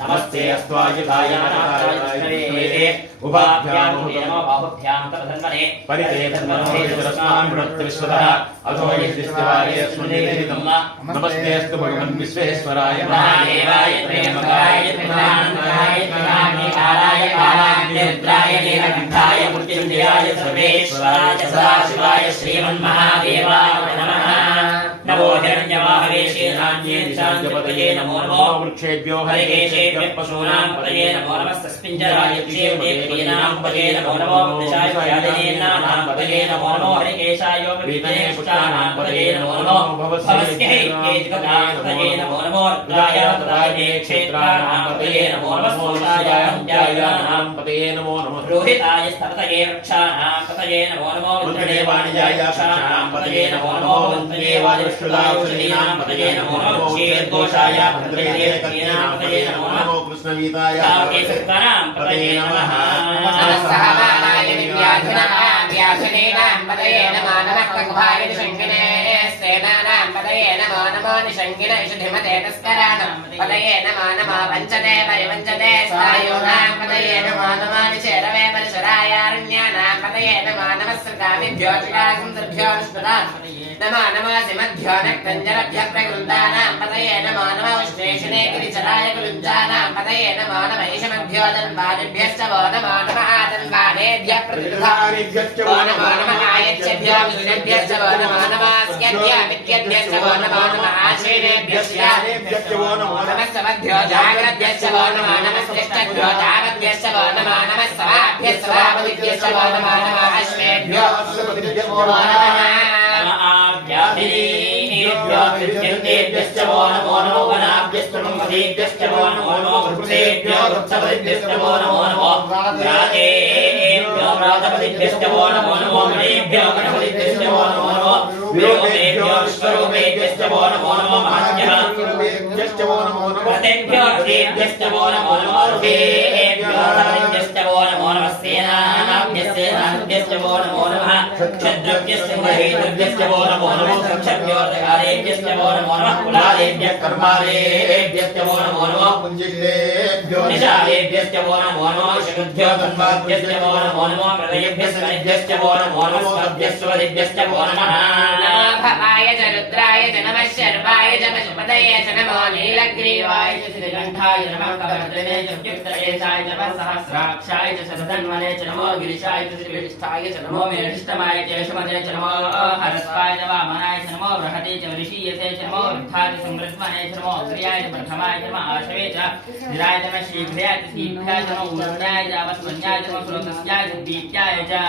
नमस्ते अस्त्वायुधाय उभाभ्यां बाहुभ्यां तपधन्वने अथो नमस्ते अस्तु भगवन् विश्वेश्वराय महादेवाय प्रेमकाय त्रिनाथाय त्रिनाथाय कालाग्निरुद्राय नीलकण्ठाय मृत्युञ्जयाय सर्वेश्वराय सदाशिवाय श्रीमन्महादेवाय नमः। नमो हिरण्यवाहवे शेनान्ये दिशाञ्जपतये नमो नमो वृक्षेभ्यो हरिकेशेभ्यः पशूनां पतये नमो नमस्तस्मिञ्जराय द्वितीयेनां पतये नमो नमो दिशाय व्याधिनेनां पतये नमो नमो हरिकेशाय विष्टानां पतये नमो नमो भवस्यै केजगतां पतये नमो नमो रुद्राय तदाय क्षेत्राणां पतये नमो नमः सोषाय हन्त्यायानां पतये नमो नमः रोहिताय स्तपतये वृक्षाणां पतये नमो नमो रुद्रदेवानिजाय वृक्षाणां पतये नमो नमो वन्देवाय विष्णुदाय पतये नमो नमः क्षेत्रदोषाय भद्रये कल्याणां पतये नमो नमो कृष्णवीताय केशकरां पतये नमः सहमानाय विद्याधनां व्यासनेनां पतये नमो नमः कग्भाय शङ्किने सेनानां पतये नमो नमो निशङ्किने इषधिमते तस्कराणां पतये नमो नमः वञ्चते परिवञ्चते सायोनां पतये नमो नमः निचेरवे परिशरायारण्यानां पतये नमो नमः सृगामिभ्यो चिरासंसर्भ्यो विष्णुना नमो नमः सिमभ्यो नक्तञ्जरभ्यः प्रकृन्दानां पतये नमो नमः उष्णेषुने गिरिचराय कुलुञ्जानां पतये नमो नमः ईशमभ्यो दन्वादिभ्यश्च वो नमो नमः आदन्वादेभ्यः प्रतिधारिभ्यश्च वो नमो नमः आयच्छभ्यो विष्णुभ्यश्च वो नमो नमः स्यभ्यः विद्यभ्यश्च वो नमो नमः आश्रेभ्यश्च वो नमो नमः समभ्यो जागरभ्यश्च वो नमो नमः श्रेष्ठभ्यो तावद्भ्यश्च वो नमो नमः सवाभ्यः सवापदिभ्यश्च वो नमो नमः अश्वेभ्यो अश्वपदिभ्यश्च वो नमः वो नमो नमो वनाभ्यश्च वो नमो नमो वृक्षेभ्यो वृक्षपतिभ्यश्च वो नमो नमो व्रातेभ्यो व्रातपतिभ्यश्च वो नमो नमो गणेभ्यो गणपतिभ्यश्च वो नमो नमो विरूपेभ्यो विश्वरूपेभ्यश्च वो नमो नमो महात्म्यभ्यश्च वो नमो नमो रथेभ्यो रथेभ्यश्च वो नमो नमो रथेभ्यो रथेभ्यश्च वो नमो नमः सेनाभ्यश्च वो नमो नमः क्षत्रभ्यश्च महेन्द्रभ्यश्च वो नमो नमो क्षत्रभ्यो दगारेभ्यश्च वो नमो नमः कुलालेभ्यः कर्मालेभ्यश्च वो नमो नमो पुञ्जिलेभ्यो निशालेभ्यश्च वो नमो नमो शकुभ्यो तन्वाभ्यश्च वो नमो नमो मृगयेभ्यश्च वो नमो नमो स्वभ्यश्च वो नमः नमो भवाय च रुद्राय च नमः शर्वाय च पशुपतये च नमो नीलग्रीवाय च श्रीकण्ठाय नमः कवरद्रवे च युक्तकेशाय च सहस्राक्षाय च शतधन्वने च नमो गिरिशाय च श्रीविष्ठाय च नमो मेढिष्टमाय च यशमते च नमो हरस्वाय च वामनाय च नमो बृहते च ऋषीयसे च नमो वृद्धाय च संवृत्मने च नमो अग्र्याय च प्रथमाय च नमो आशवे च निराय च नमः शीघ्राय च शीघ्राय च नमो ऊर्ध्वाय च वस्वन्याय च नमो श्रोतस्याय च दीप्याय च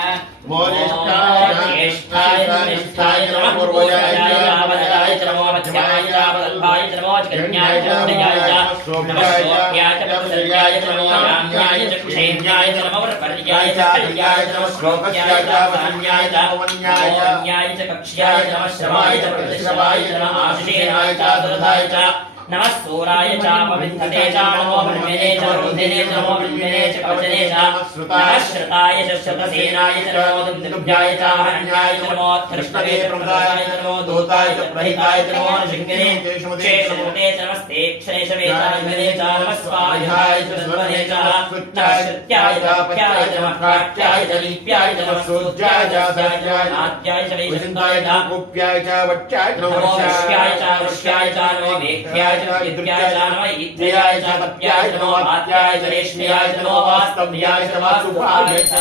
ज्येष्ठाय च निष्ठाय च नमो पूर्वजाय च आवदाय च नमो मध्याय च आवदल्भाय च नमो कन्याय च उदयाय च नमः श्लोक्याय च प्रसल्याय च नमो याम्याय च क्षेम्याय च नमो पर्याय च पर्याय च नमः श्लोकस्याय च वन्याय च वन्याय च कक्ष्याय च नमः श्रवाय च प्रतिश्रवाय च नमः आशिषेनाय च दुर्धाय च नमः सूराय च पवित्रते च नमो ब्रह्मणे च रुद्धिने च नमो ब्रह्मणे च कवचने च नमः श्रुताय च श्रुतसेनाय च नमो दुर्भ्याय च हरण्याय च नमो धृष्टवे प्रमदाय च नमो दूताय च प्रहिताय च नमो शङ्करे शेषमुते च नमस्ते क्षेषवे च विमने च नमः स्वाध्याय च सर्वने च श्रुत्याय च पख्याय च नमः काट्याय च लीप्याय च नमः सूज्याय च साध्याय च नाट्याय च वैशन्ताय च कुप्याय च वट्याय च नमो वृष्याय च नमो मेघ्याय विद्याय च नमः इन्द्रियाय च तप्याय च नमो आत्याय च रेष्म्याय च नमो वास्तव्याय च वासुभाय च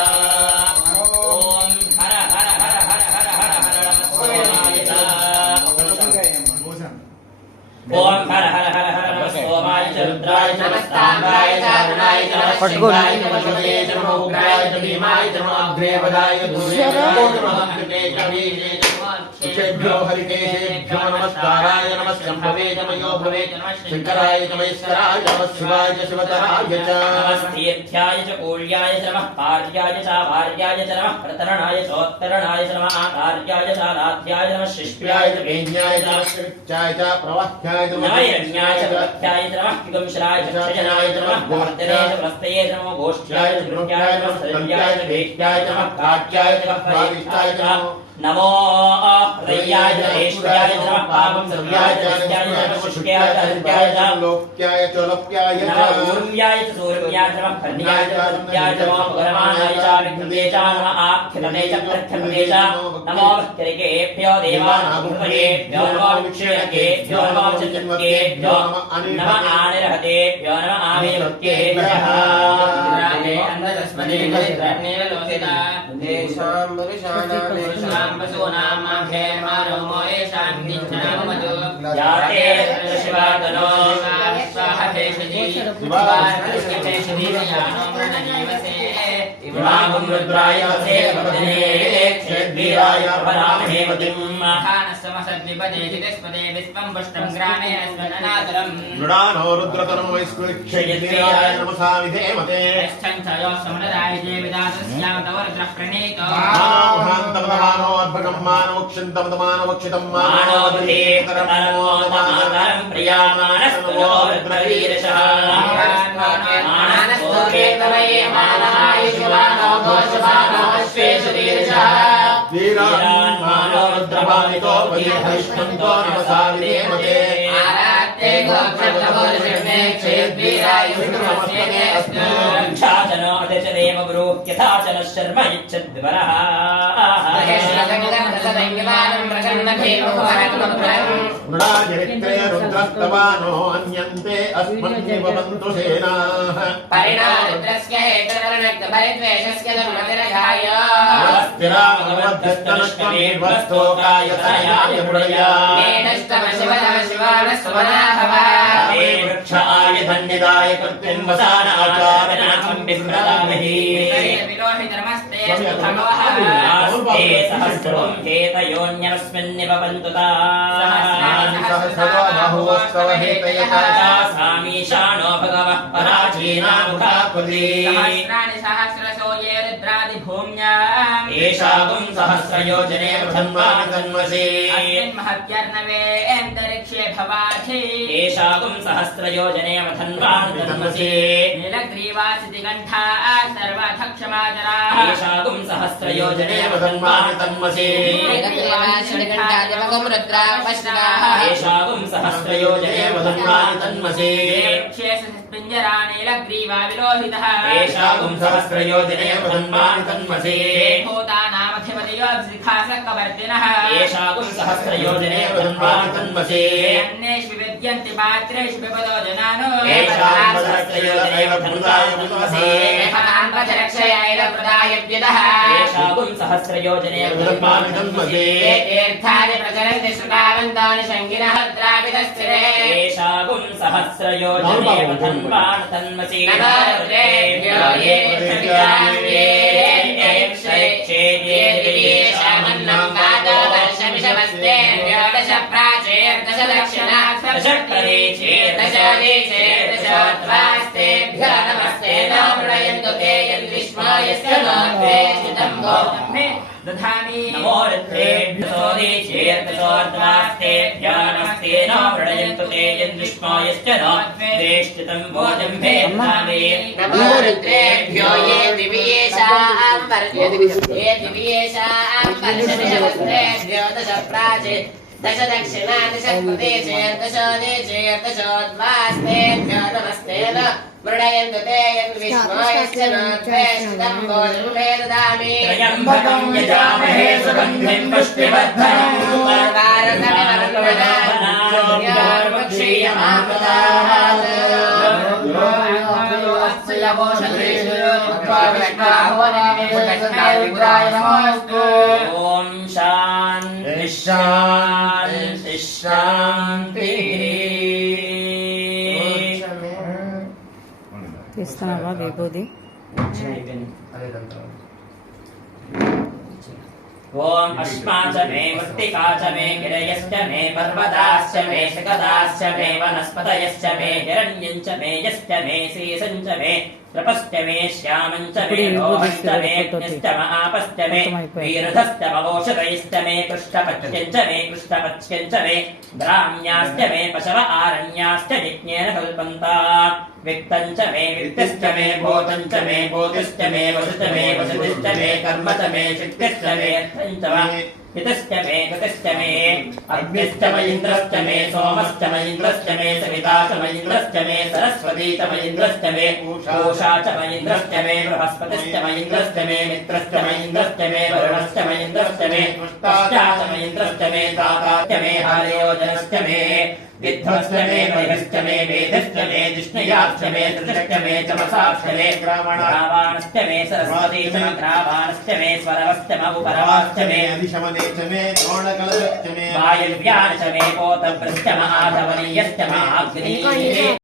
ओम हर हर हर हर हर हर हर सोमाय च ओम हर हर हर हर सोमाय च रुद्राय च नमस्ताम्राय च अरुणाय च नमस्ताय च वसुदेवाय च नमो उग्राय च भीमाय च नमो अग्रेपदाय च धूरे च नमो कृते च वीरे च वृक्षेभ्यो हरिकेशेभ्यो नमस्काराय नमः शम्भवे नमयो भवे शंकराय नमस्काराय नमः शिवाय शिवतराय च नमस्तीर्थ्याय च कूल्याय च नमः पार्याय च भार्याय च नमः प्रतरणाय चोत्तरणाय च नमः आकार्याय च आराध्याय नमः शिष्याय च वेद्याय च कृत्याय च प्रवह्याय च नमः प्रवह्याय च नमः किगंशराय च क्षयनाय च नमः वर्तने च प्रस्थये च नमः गोष्ठ्याय च गृह्याय च नमः सर्व्याय च वेद्याय च नमः काट्याय च नमः वादिष्ठाय च नमो रय्याय च ऐश्वर्याय च नमः पावं सर्व्याय च नित्याय च नमः शुक्याय च हृद्याय च लोक्याय च लोप्याय च नमः ऊर्व्याय च सूर्याय च नमः खन्याय च सत्याय च नमः भगवानाय च विघ्नते च नमः आख्यतने च प्रख्यते च नमो भक्तिरेकेभ्यो देवानामुपयेभ्यो नमो विक्षेणकेभ्यो नमो चिन्तकेभ्यो नमः आनिर्हतेभ्यो नमः आविभक्तेभ्यः तेषां पुरुषाणां पशूनां माघेर्मानो मोरेषां किञ्चनामधु जाते शिवातनो स्वाहभेषजी शिवाभेषजी यानो मृणजीवसे इमागुं रुद्राय वसे वदने क्षेद्वीराय परामहेमतिं महानस्समसद्विपदे हितस्पदे विश्वं पुष्टं ग्रामे अस्मन्नातरं मृडानो रुद्रतनो वैस्कृच्छेद्वीराय नमसा विधेमते स्थञ्चयो समनराय देवदासस्यां तव रुद्रः प्रणीतो मानो अर्भकं मानो क्षन्तमतमानो वक्षितं मानो दुहेतरं मातरं प्रियामानस्तयो रुद्रवीरशः मानस्तोके तवये मानाय शिवानो घोषवानो श्वेषवीरशः वीरान् मानो रुद्रभामितो वैहरिष्ठन्तो नमसा विधेमते आरात्ते गोक्षप्रभोर्षिणे क्षेद्वीराय विष्णुमस्ते अस्मो रक्षाचनो अतिचदेव गुरु यथा च नः शर्म इच्छद्विवरः मृडाचरित्रे रुद्रस्तवानो अन्यन्ते अस्मन्निवपन्तु सेनाः परिणारुद्रस्य हेतुर्णक्तपरिद्वेषस्य धर्मतिरघाय स्थिरामवद्धस्तनश्चमेर्वस्तोकायतायाय मृडया वृक्षाय धन्यदाय कृत्रिं वसान आचारणां बिभ्रतामहि आस्ते सहस्रं हेतयोऽन्यस्मिन्निवपन्तु सहस्रबाहुवस्तव हेतयः सामीशानो भगवः पराचीनामुखाकृति सहस्राणि सहस्रशो ये रुद्रादिभूम्याम् एषागुं सहस्रयोजने धन्वानि तन्वसे अस्मिन् महत्यर्णवे अन्तरिक्षे भवाधि एषागुं सहस्रयोजने धन्वानि तन्वसे नीलग्रीवासिति कण्ठा सर्वाधक्षमाचराः एषागुं सहस्रयोजने धन्वानि तन्वसे एषागुं सहस्रयोजने धन्वानि तन्वसे पिञ्जरा नीलग्रीवा विलोहितः एषागुं सहस्रयोजने धन्वानि तन्वसे भूतानामधिपतयोऽसिखासकवर्तिनः एषागुं सहस्रयोजने धन्वानि तन्वसे अन्येषु विद्यन्ति पात्रेषु विपदो जनानो एषागुं सहस्रयोजने धन्वानि तन्वसे एषागुं सहस्रयोजने धन्वानि तन्वसे तीर्थानि प्रचरन्ति श्रुतावन्तानि शङ्गिनः द्रावितस्थिरे एषागुं सहस्रयोजने धन्वानि तन्वसे नमो रुद्रेभ्यो देशेऽर्थसोऽर्द्वास्तेभ्यो नमस्ते न प्रणयन्तु ते यद्विष्मायश्च न वेष्टितं भोजम्भे भावे नमो रुद्रेभ्यो ये दिव्येषां वर्षेभ्यो दश प्राचे दश दक्षिणा दश प्रदेशेर्दशोद्वास्तेभ्यो नमस्ते न मृडयन्तु ते यद्विष्मायश्च न द्वेष्टितं भोजम्भे ददामि त्र्यम्बकं यजामहे सुगन्धिं पुष्टिवर्धनं ॐ शान्ति शान्ति शान्तिः తీస్తున్నావా విభూది ॐ अश्मा च मे मृत्तिका च मे गिरयश्च मे पर्वताश्च मे शकदाश्च मे वनस्पतयश्च मे हिरण्यं च मे यश्च मे शेषं च मे त्रपश्च मे श्यामं च मे लोहश्च मे अग्निश्च महापश्च मे वीरधश्च मवौषधैश्च मे कृष्णपक्ष्यं च मे कृष्णपक्ष्यं च मे ग्राम्याश्च मे पशव आरण्याश्च यज्ञेन कल्पन्ता वित्तं च मे वित्तश्च मे भूतं च मे भूतिश्च मे वसुश्च मे वसतिश्च मे कर्म च मे शक्तिश्च मे अर्थं च मे हितश्च मे गतिश्च मे अग्निश्च म इन्द्रश्च मे सोमश्च म इन्द्रश्च मे सविता च म इन्द्रश्च मे सरस्वती च म इन्द्रश्च मे पूषा च म इन्द्रश्च मे बृहस्पतिश्च म इन्द्रश्च मे मित्रश्च म इन्द्रश्च मे वरुणश्च म इन्द्रश्च मे पुष्टा च म इन्द्रश्च मे ताताश्च मे हार्योजनश्च मे विध्वश्च मे वैहश्च मे वेदश्च मे जिष्णयाश्च मे धृतश्च मे चमसाश्च मे ग्रावाणश्च मे सरस्वती च म ग्रावाणश्च मे स्वरवश्च म उपरवाश्च मे अधिशमने च मे द्रोणकलशश्च मे वायव्यान् च मे पोतभ्रश्च म आधवनीयश्च म अग्निः